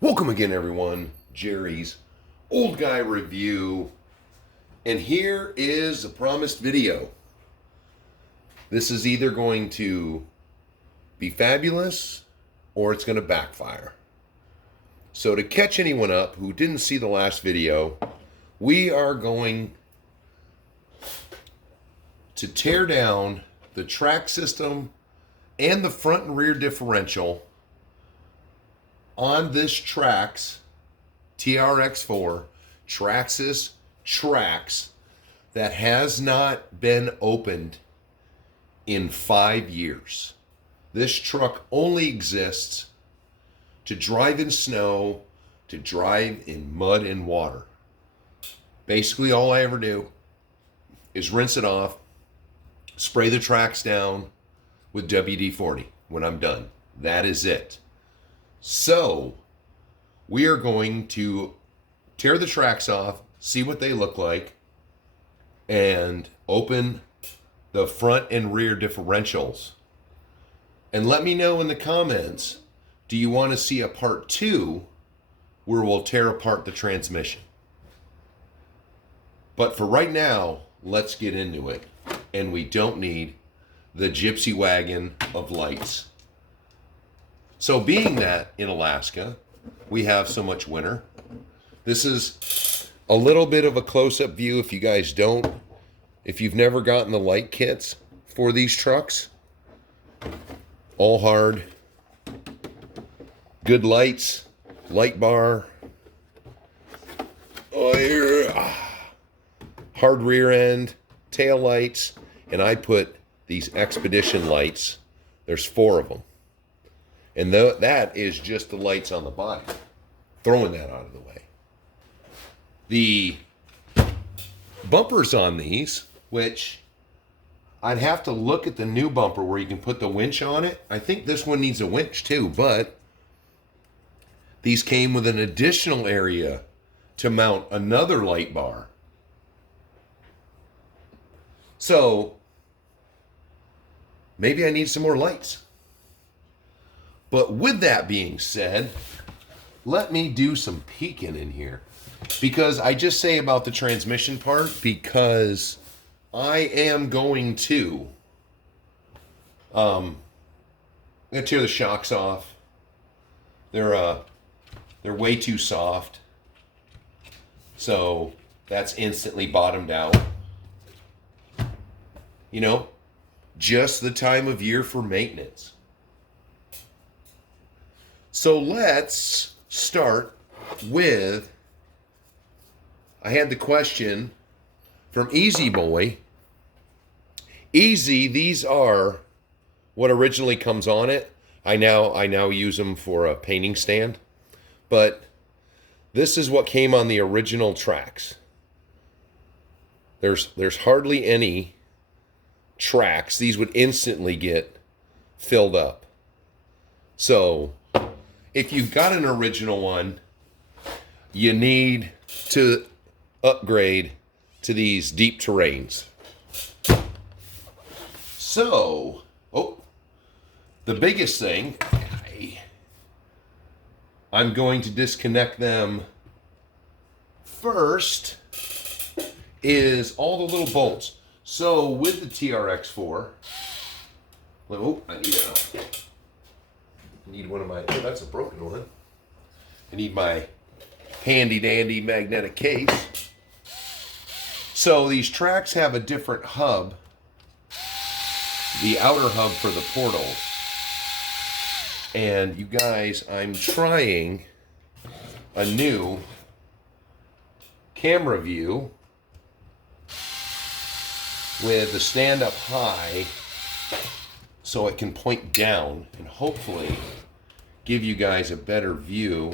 Welcome again, everyone. Jerry's Old Guy Review. And here is a promised video. This is either going to be fabulous or it's going to backfire. So to catch anyone up who didn't see the last video, we are going to tear down the track system and the front and rear differential on this Traxx TRX4 Traxxas Traxx that has not been opened in 5 years. This truck only exists to drive in snow, to drive in mud and water. Basically, all I ever do is rinse it off, spray the tracks down with WD-40 when I'm done. That is it. So, we are going to tear the tracks off, see what they look like, and open the front and rear differentials. And let me know in the comments, do you want to see a part 2 where we'll tear apart the transmission? But for right now, let's get into it. And we don't need the gypsy wagon of lights. So being that in Alaska, we have so much winter, this is a little bit of a close-up view if you've never gotten the light kits for these trucks. All hard, good lights, light bar, hard rear end, tail lights, and I put these Expedition lights. There's 4 of them. And that is just the lights on the body. Throwing that out of the way. The bumpers on these, which I'd have to look at the new bumper where you can put the winch on it. I think this one needs a winch too, but these came with an additional area to mount another light bar. So maybe I need some more lights. But with that being said, let me do some peeking in here. Because I just say about the transmission part because I am going to I'm gonna tear the shocks off. They're way too soft. So that's instantly bottomed out. You know, just the time of year for maintenance. So let's start with, I had the question from Easy Boy. Easy, these are what originally comes on it. I now use them for a painting stand, but this is what came on the original Traxx. There's hardly any tracks. These would instantly get filled up. So if you've got an original one, you need to upgrade to these deep terrains. So, the biggest thing, I'm going to disconnect them first, is all the little bolts. So with the TRX4, I need one of my, that's a broken one. I need my handy dandy magnetic case. So these tracks have a different hub. The outer hub for the portals. And you guys, I'm trying a new camera view with the stand up high so it can point down and hopefully give you guys a better view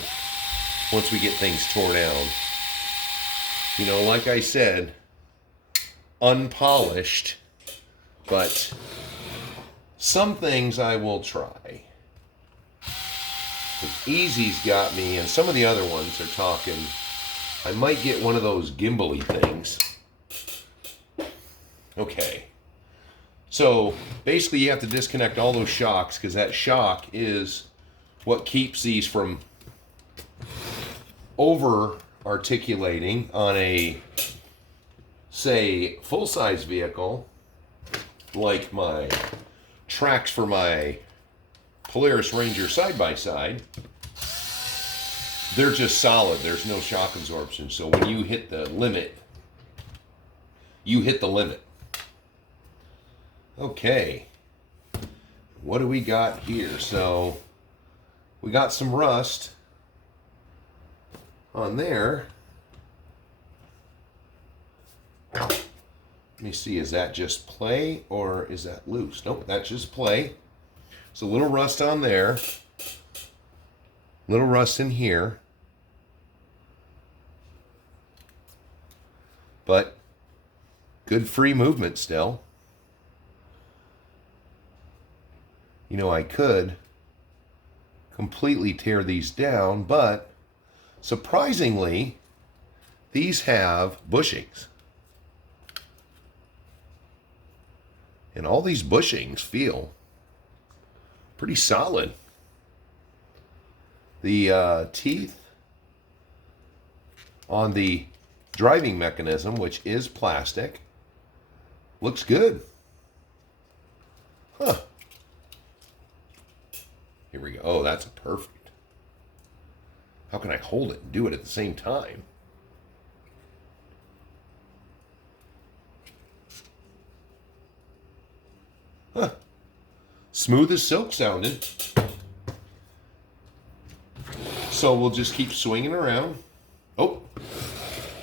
once we get things tore down. You know, like I said, unpolished, but some things I will try. Easy's got me, and some of the other ones are talking, I might get one of those gimbally things. Okay. So basically you have to disconnect all those shocks because that shock is what keeps these from over articulating on a, say, full-size vehicle like my Traxx for my Polaris Ranger side-by-side, they're just solid. There's no shock absorption. So when you hit the limit, you hit the limit. Okay. What do we got here? So we got some rust on there. Let me see, is that just play or is that loose? Nope, that's just play. So a little rust on there. Little rust in here. But good free movement still. You know, I could completely tear these down, but surprisingly, these have bushings. And all these bushings feel pretty solid. The teeth on the driving mechanism, which is plastic, looks good. Huh. Here we go. Oh, that's perfect. How can I hold it and do it at the same time? Huh. Smooth as silk sounding. So we'll just keep swinging around. Oh,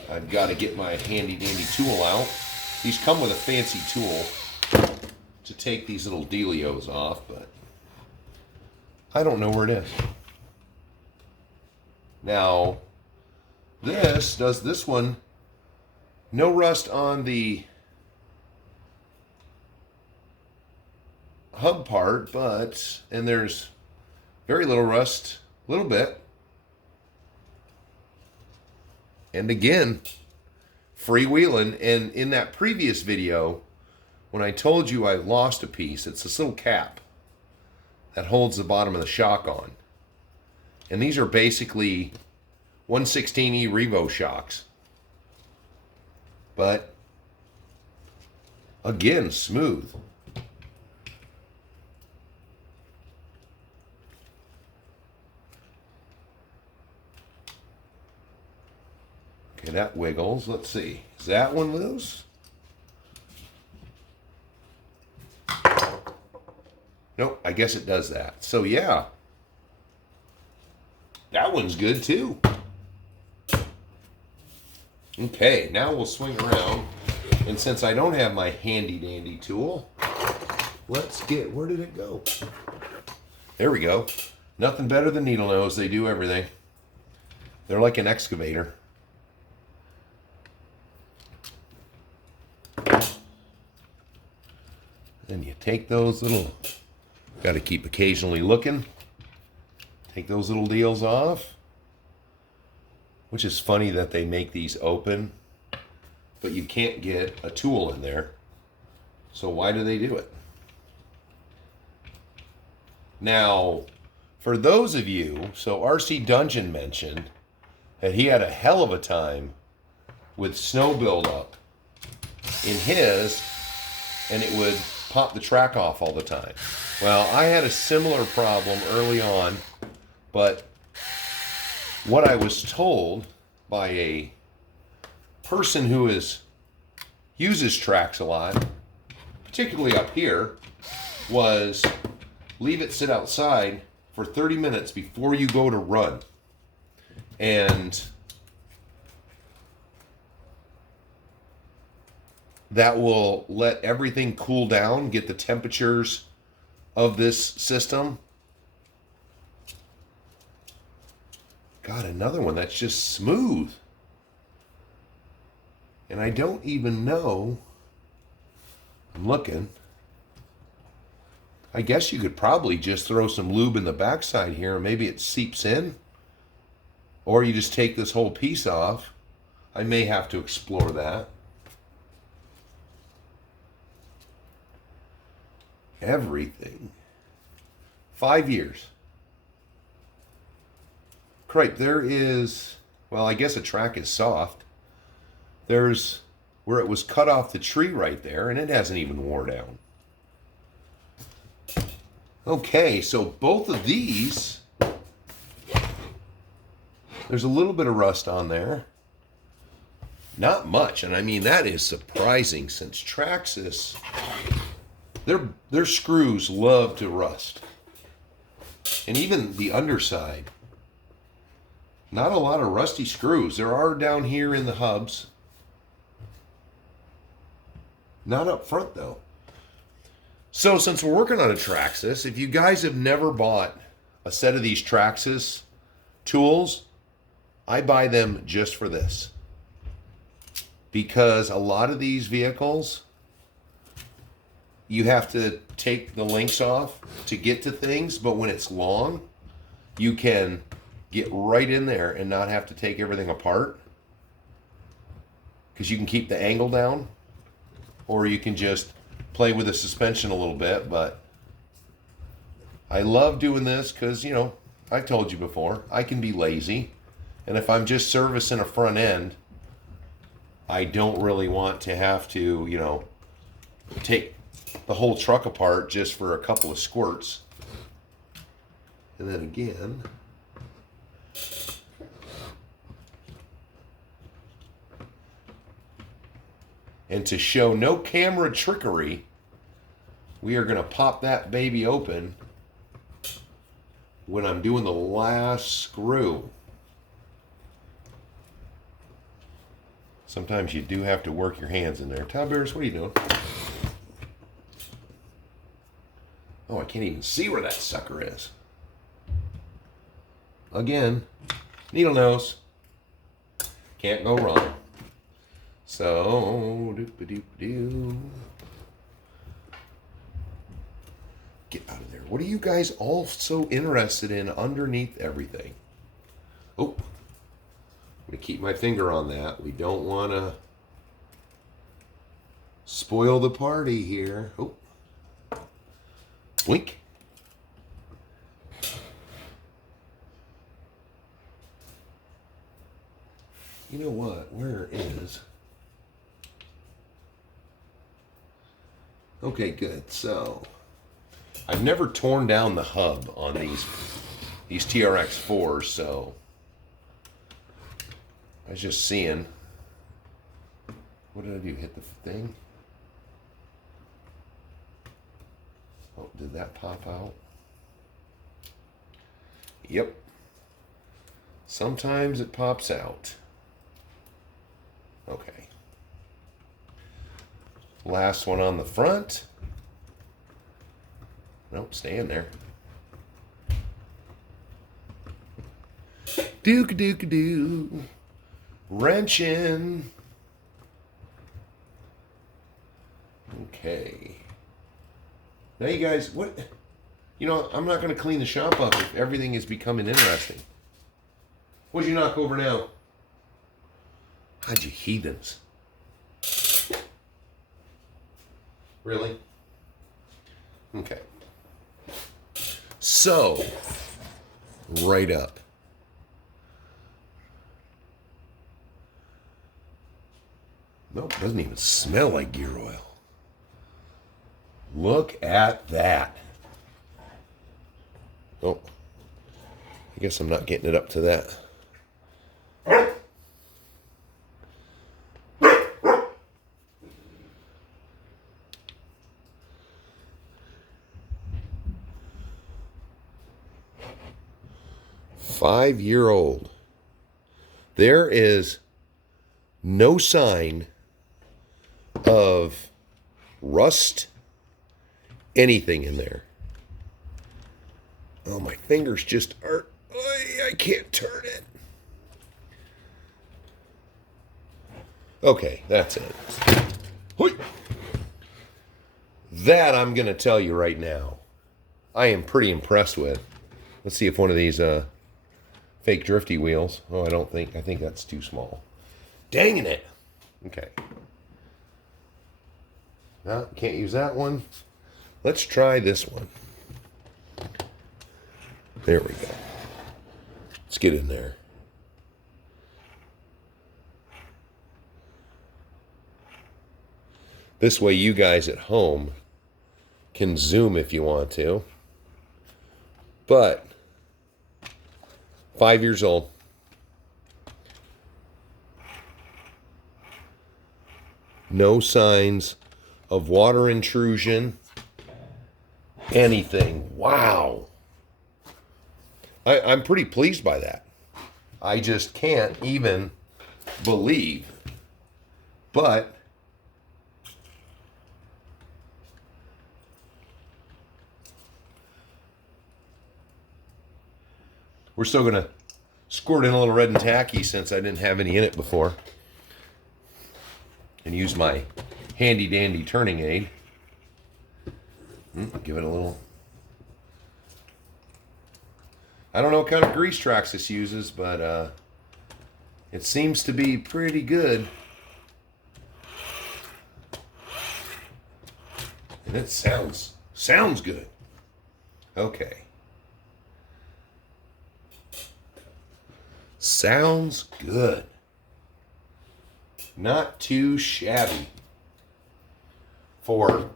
I've got to get my handy dandy tool out. These come with a fancy tool to take these little dealios off, but I don't know where it is. Now, this one, no rust on the hub part, and there's very little rust, a little bit. And again, freewheeling. And in that previous video, when I told you I lost a piece, it's this little cap that holds the bottom of the shock on. And these are basically 116E Revo shocks. But again, smooth. Okay, that wiggles. Let's see. Is that one loose? Nope, I guess it does that. So yeah, that one's good too. Okay, now we'll swing around. And since I don't have my handy dandy tool, let's get, where did it go? There we go. Nothing better than needle nose. They do everything. They're like an excavator. Then you take those little, got to keep occasionally looking. Take those little deals off. Which is funny that they make these open, but you can't get a tool in there. So why do they do it? Now, for those of you, so RC Dungeon mentioned that he had a hell of a time with snow buildup in his, and it would pop the track off all the time. Well, I had a similar problem early on, but what I was told by a person who uses Traxx a lot, particularly up here, was leave it sit outside for 30 minutes before you go to run. And that will let everything cool down, get the temperatures of this system. Got another one that's just smooth. And I don't even know. I'm looking. I guess you could probably just throw some lube in the backside here and maybe it seeps in. Or you just take this whole piece off. I may have to explore that. Everything. 5 years. Cripe, there is well, I guess a track is soft. There's where it was cut off the tree right there, and it hasn't even wore down. Okay, so both of these, there's a little bit of rust on there. Not much, and I mean, that is surprising since Traxxas, their screws love to rust. And even the underside, not a lot of rusty screws. There are down here in the hubs. Not up front, though. So since we're working on a Traxxas, if you guys have never bought a set of these Traxxas tools, I buy them just for this. Because a lot of these vehicles, you have to take the links off to get to things, but when it's long, you can get right in there and not have to take everything apart. Because you can keep the angle down, or you can just play with the suspension a little bit. But I love doing this because, you know, I've told you before, I can be lazy. And if I'm just servicing a front end, I don't really want to have to, you know, take the whole truck apart just for a couple of squirts. And then again, and to show no camera trickery, we are going to pop that baby open when I'm doing the last screw. Sometimes you do have to work your hands in there. Towbears, what are you doing? Oh, I can't even see where that sucker is. Again, needle nose. Can't go wrong. So, doop-a-doop-a-doo. Get out of there. What are you guys all so interested in underneath everything? Oh, I'm going to keep my finger on that. We don't want to spoil the party here. Oh, blink. You know what? Where is... Okay, good. So, I've never torn down the hub on these TRX 4s, so I was just seeing. What did I do? Hit the thing? Oh, did that pop out? Yep. Sometimes it pops out. Okay. Last one on the front. Nope, stay in there. Dook-a-dook-a-doo. Wrenching. Okay. Now you guys, what? You know, I'm not going to clean the shop up if everything is becoming interesting. What'd you knock over now? How'd you heathens? Really? Okay. So, right up. Nope, doesn't even smell like gear oil. Look at that. Oh, I guess I'm not getting it up to that. Five-year-old. There is no sign of rust, anything in there. Oh, my fingers just are, I can't turn it. Okay, that's it. Hoi. That I'm going to tell you right now, I am pretty impressed with. Let's see if one of these fake drifty wheels. Oh, I think that's too small. Dang it. Okay. No, can't use that one. Let's try this one. There we go. Let's get in there. This way you guys at home can zoom if you want to. But 5 years old. No signs of water intrusion. Anything. Wow. I'm pretty pleased by that. I just can't even believe. But we're still going to squirt in a little red and tacky since I didn't have any in it before. And use my handy dandy turning aid. Give it a little. I don't know what kind of grease Traxxas uses, but it seems to be pretty good. And it sounds good. Okay. Sounds good. Not too shabby for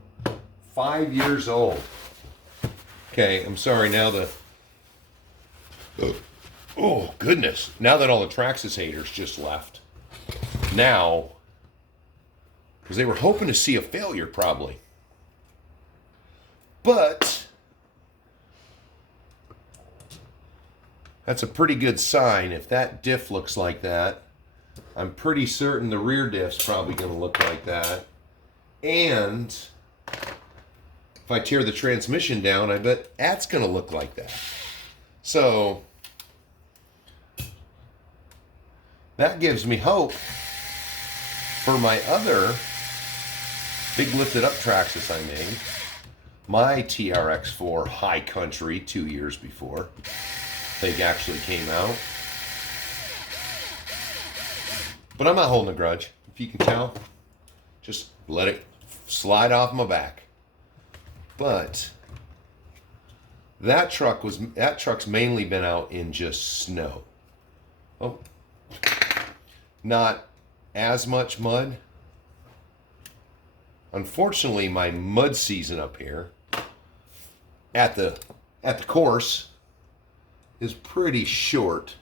5 years old. Okay, I'm sorry now oh goodness. Now that all the Traxxas haters just left. Now, because they were hoping to see a failure probably. But that's a pretty good sign. If that diff looks like that, I'm pretty certain the rear diff's probably going to look like that. And if I tear the transmission down, I bet that's going to look like that. So that gives me hope for my other big lifted up Traxxas I made. My TRX4 High Country 2 years before they actually came out. But I'm not holding a grudge. If you can tell, just let it slide off my back. But that truck's mainly been out in just snow. Oh, not as much mud. Unfortunately, my mud season up here at the course is pretty short.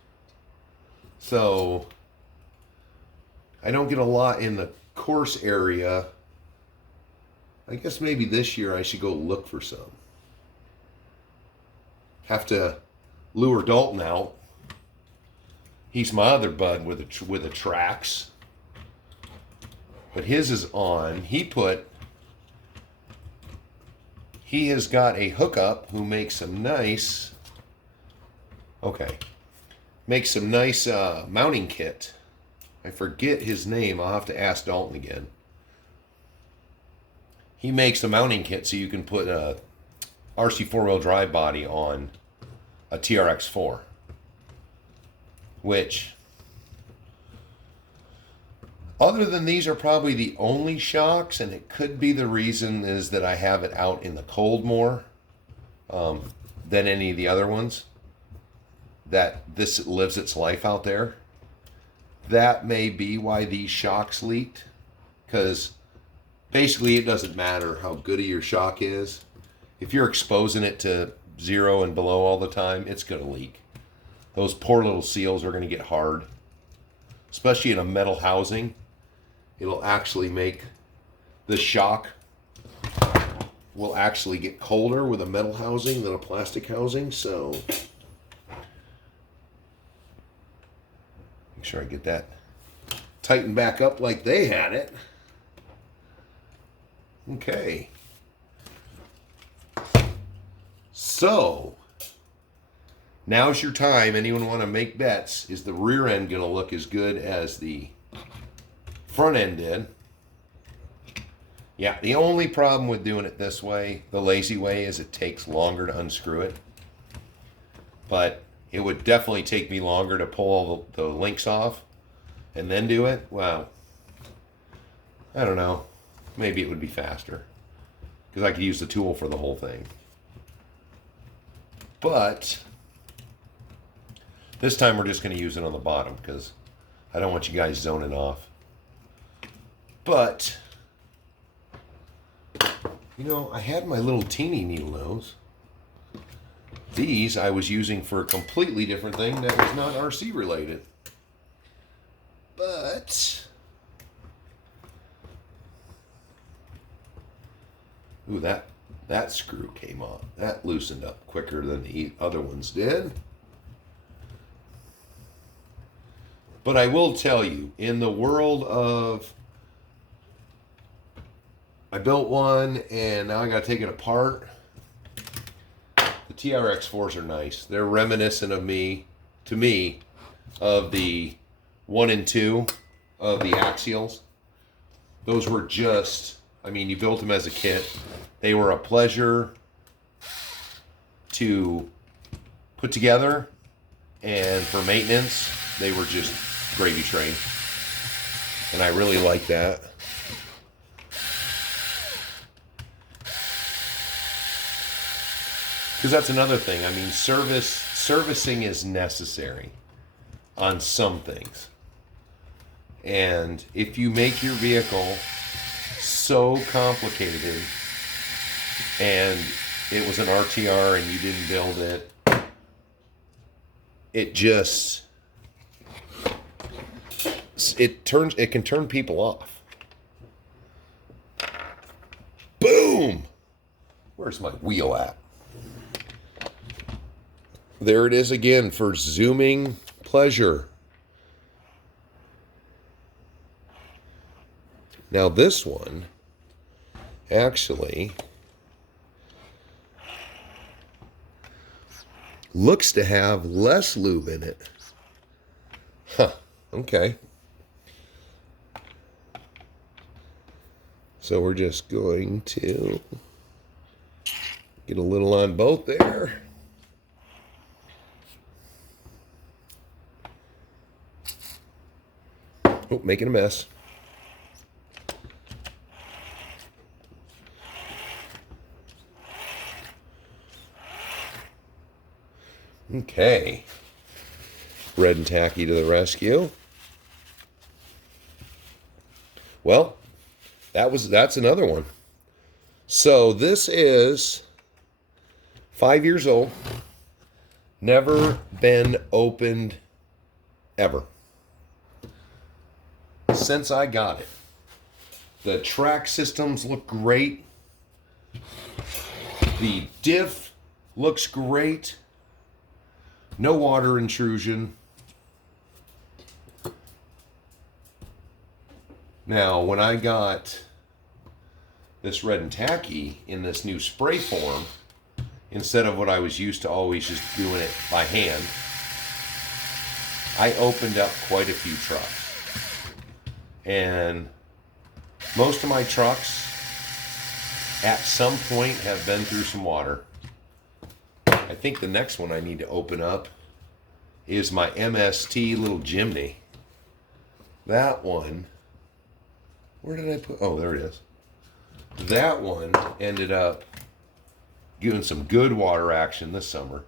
So I don't get a lot in the course area. I guess maybe this year I should go look for some. Have to lure Dalton out. He's my other bud with a Traxx. But his is on. He has got a hookup who makes some nice, mounting kit. I forget his name. I'll have to ask Dalton again. He makes a mounting kit so you can put a RC four-wheel drive body on a TRX4. Which, other than these are probably the only shocks, and it could be the reason is that I have it out in the cold more than any of the other ones. That this lives its life out there. That may be why these shocks leaked, because basically it doesn't matter how good your shock is. If you're exposing it to 0 and below all the time, it's going to leak. Those poor little seals are going to get hard, especially in a metal housing. It'll actually make the shock will actually get colder with a metal housing than a plastic housing. So make sure I get that tightened back up like they had it. Okay. So now's your time. Anyone want to make bets? Is the rear end going to look as good as the front end did? Yeah, the only problem with doing it this way, the lazy way, is it takes longer to unscrew it. But it would definitely take me longer to pull all the links off and then do it. Well, I don't know. Maybe it would be faster because I could use the tool for the whole thing. But this time we're just going to use it on the bottom because I don't want you guys zoning off. But You know, I had my little teeny needle nose. These I was using for a completely different thing that was not RC related. But, ooh, that screw came off. That loosened up quicker than the other ones did. But I will tell you, in the world of, I built one and now I got to take it apart. The TRX4s are nice. They're reminiscent of to me, of the 1 and 2 of the Axials. Those were just, I mean, you built them as a kit. They were a pleasure to put together, and for maintenance, they were just gravy train. And I really like that. Because that's another thing. I mean, servicing is necessary on some things. And if you make your vehicle so complicated and it was an RTR and you didn't build it, it can turn people off. Boom! Where's my wheel at? There it is again for zooming pleasure. Now this one actually looks to have less lube in it. Huh, okay. So we're just going to get a little on both there. Oh, making a mess. Okay. Red and tacky to the rescue. Well, that's another one. So this is 5 years old. Never been opened ever. Since I got it. The track systems look great. The diff looks great. No water intrusion. Now, when I got this red and tacky in this new spray form, instead of what I was used to always just doing it by hand, I opened up quite a few trucks. And most of my trucks at some point have been through some water. I think the next one I need to open up is my MST little Jimny. That one, where did I put? Oh, there it is. That one ended up giving some good water action this summer.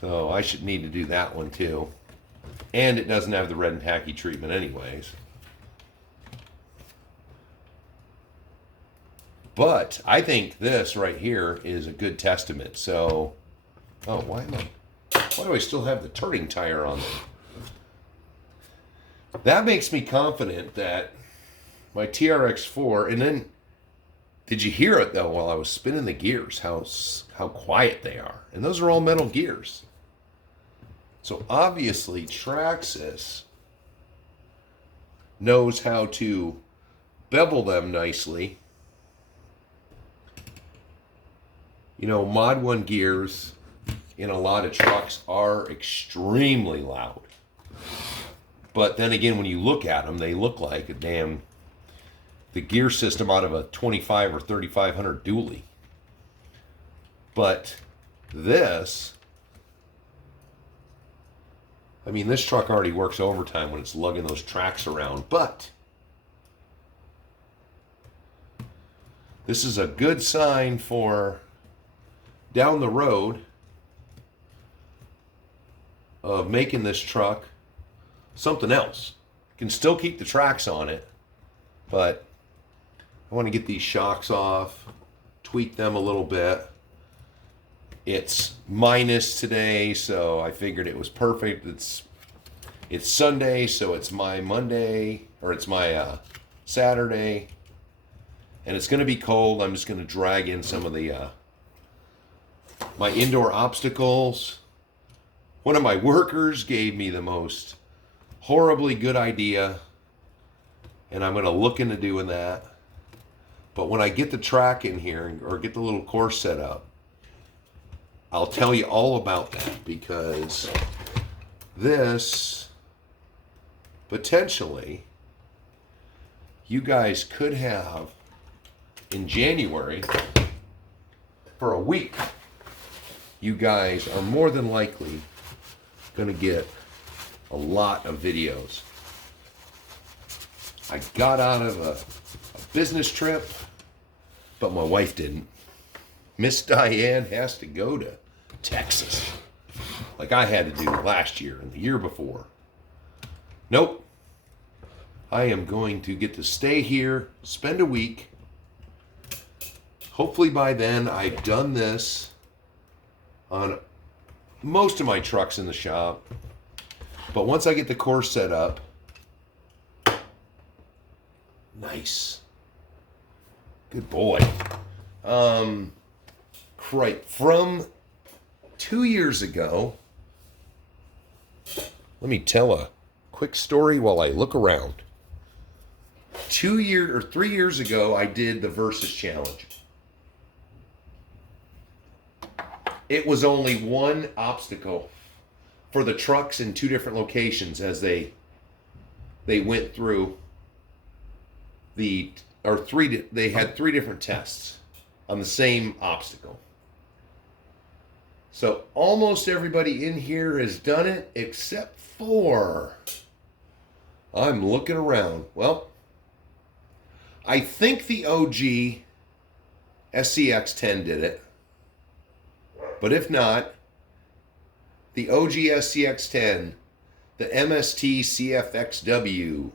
So I should need to do that one too. And it doesn't have the red and tacky treatment anyways. But I think this right here is a good testament. So, oh, why do I still have the turning tire on there? That makes me confident that my TRX4, and then, did you hear it though while I was spinning the gears, how quiet they are? And those are all metal gears. So obviously Traxxas knows how to bevel them nicely. You know, Mod 1 gears in a lot of trucks are extremely loud. But then again, when you look at them, they look like the gear system out of a 25 or 3500 dually. But this, I mean, this truck already works overtime when it's lugging those tracks around, but this is a good sign for down the road of making this truck something else. You can still keep the tracks on it, but I want to get these shocks off, tweak them a little bit. It's minus today, so I figured it was perfect. It's Sunday, so it's my Monday, or it's my Saturday, and it's going to be cold. I'm just going to drag in some of the my indoor obstacles. One of my workers gave me the most horribly good idea, and I'm going to look into doing that. But when I get the track in here, or get the little course set up, I'll tell you all about that, because this, potentially, you guys could have in January, for a week, you guys are more than likely going to get a lot of videos. I got out of a business trip, but my wife didn't. Miss Diane has to go to Texas, like I had to do last year and the year before. Nope. I am going to get to stay here, spend a week. Hopefully by then I've done this on most of my trucks in the shop. But once I get the course set up, nice. Good boy. Right, from 2 years ago, let me tell a quick story while I look around. 3 years ago, I did the Versus Challenge. It was only one obstacle for the trucks in 2 different locations as they went through they had 3 different tests on the same obstacle. So almost everybody in here has done it except for, I'm looking around. Well, I think the OG SCX10 did it. But if not, the OG SCX10, the MST CFXW,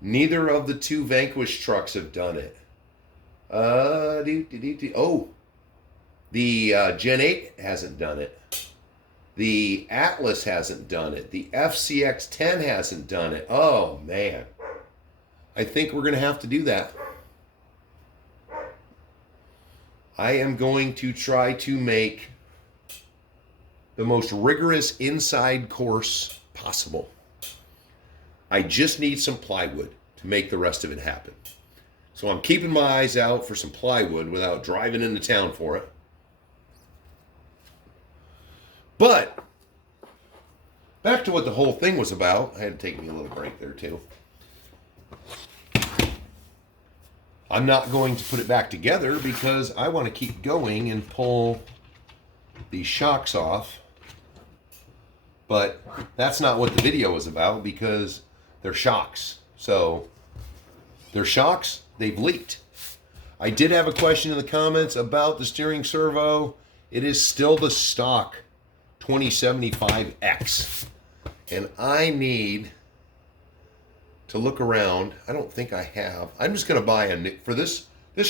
neither of the 2 Vanquish trucks have done it. The Gen 8 hasn't done it. The Atlas hasn't done it. The FCX10 hasn't done it. Oh, man. I think we're going to have to do that. I am going to try to make the most rigorous inside course possible. I just need some plywood to make the rest of it happen. So I'm keeping my eyes out for some plywood without driving into town for it. But back to what the whole thing was about. I had to take me a little break there too. I'm not going to put it back together because I want to keep going and pull these shocks off. But that's not what the video was about, because they're shocks. So they're shocks, they've leaked. I did have a question in the comments about the steering servo. It is still the stock 2075X. And I need to look around. I don't think I have. I'm just going to buy a new, for this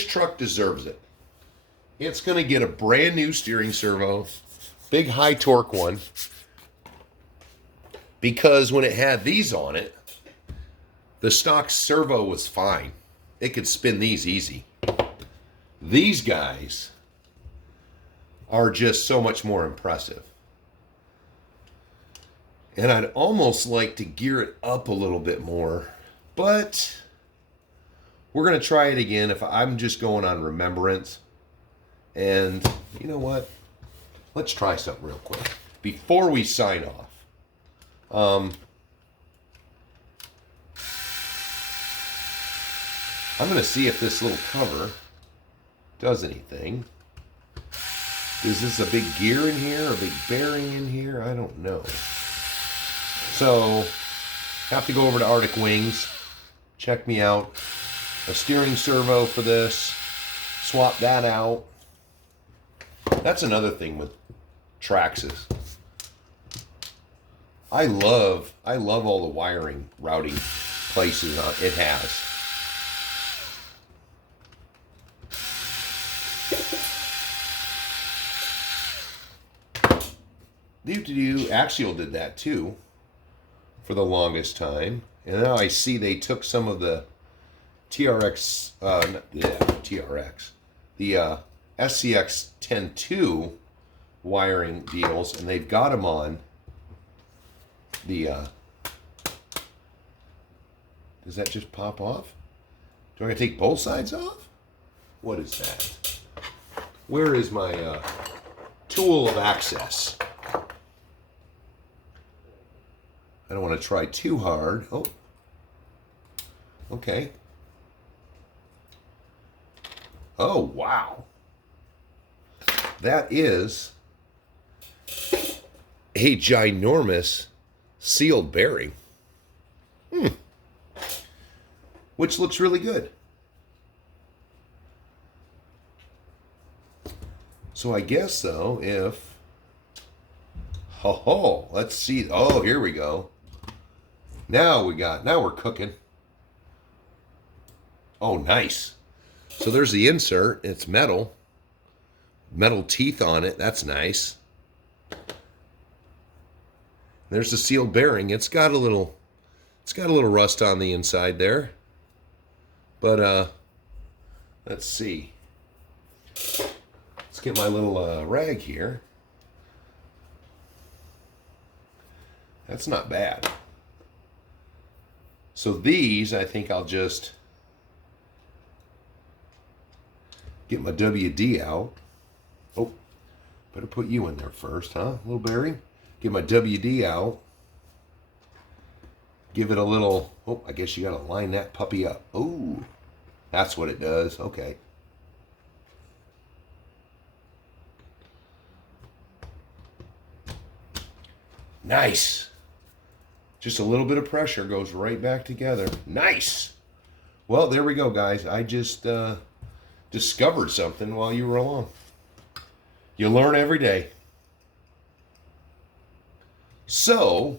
truck deserves it. It's going to get a brand new steering servo, big high torque one, because when it had these on it, the stock servo was fine. It could spin these easy. These guys are just so much more impressive. And I'd almost like to gear it up a little bit more, but we're going to try it again if I'm just going on remembrance. And you know what? Let's try something real quick before we sign off. I'm going to see if this little cover does anything. Is this a big gear in here, a big bearing in here? I don't know. So, have to go over to Arctic Wings, check me out. A steering servo for this, swap that out. That's another thing with Traxxas. I love all the wiring routing places it has. Axial did that too for the longest time. And now I see they took some of the TRX, TRX, the SCX 10.2 wiring deals, and they've got them on the, does that just pop off? Do I take both sides off? What is that? Where is my tool of access? I don't want to try too hard. Oh, okay. Oh, wow. That is a ginormous sealed bearing. Which looks really good. So I guess, though, if... Oh, let's see. Oh, here we go. Now we're cooking. Oh, nice. So there's the insert. It's metal. Metal teeth on it. That's nice. There's the sealed bearing. It's got a little rust on the inside there. But let's see. Let's get my little rag here. That's not bad. So these, I think I'll just get my WD out. Oh, better put you in there first, huh? Little bearing. Get my WD out. Give it a little, oh, I guess you got to line that puppy up. Oh, that's what it does. Okay. Nice. Just a little bit of pressure goes right back together. Nice. Well, there we go, guys. I just discovered something while you were along. You learn every day. So,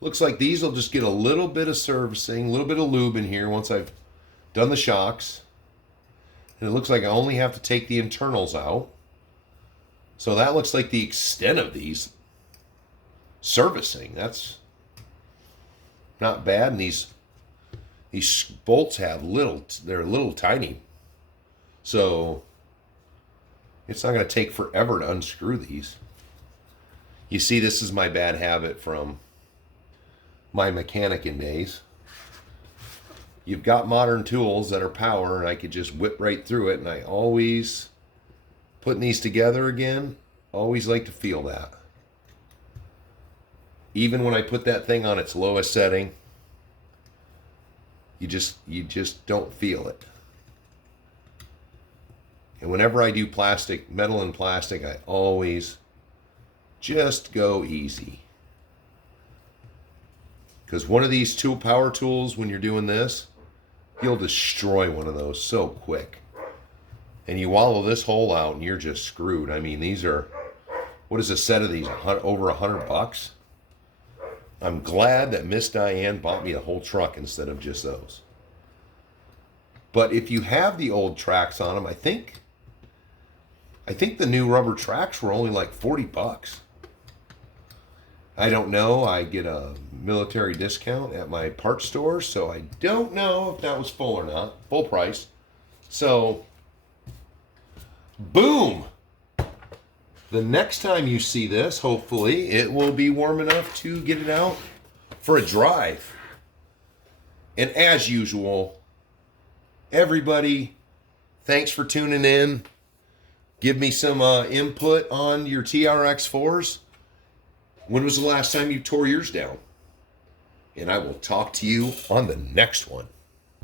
looks like these will just get a little bit of servicing, a little bit of lube in here once I've done the shocks. And it looks like I only have to take the internals out. So that looks like the extent of these servicing. That's not bad. And these bolts have they're little tiny. So it's not going to take forever to unscrew these. You see, this is my bad habit from my mechanicking days. You've got modern tools that are power, and I could just whip right through it, and I always, putting these together again, always like to feel that. Even when I put that thing on its lowest setting, you just don't feel it. And whenever I do metal and plastic, I always just go easy. Because one of these power tools, when you're doing this, you'll destroy one of those so quick. And you wallow this hole out and you're just screwed. I mean, these are, what is a set of these? Over $100? I'm glad that Miss Diane bought me the whole truck instead of just those. But if you have the old Traxx on them, I think the new rubber Traxx were only like $40. I don't know. I get a military discount at my parts store, so I don't know if that was full or not. Full price. So, boom! The next time you see this, hopefully, it will be warm enough to get it out for a drive. And as usual, everybody, thanks for tuning in. Give me some input on your TRX4s. When was the last time you tore yours down? And I will talk to you on the next one.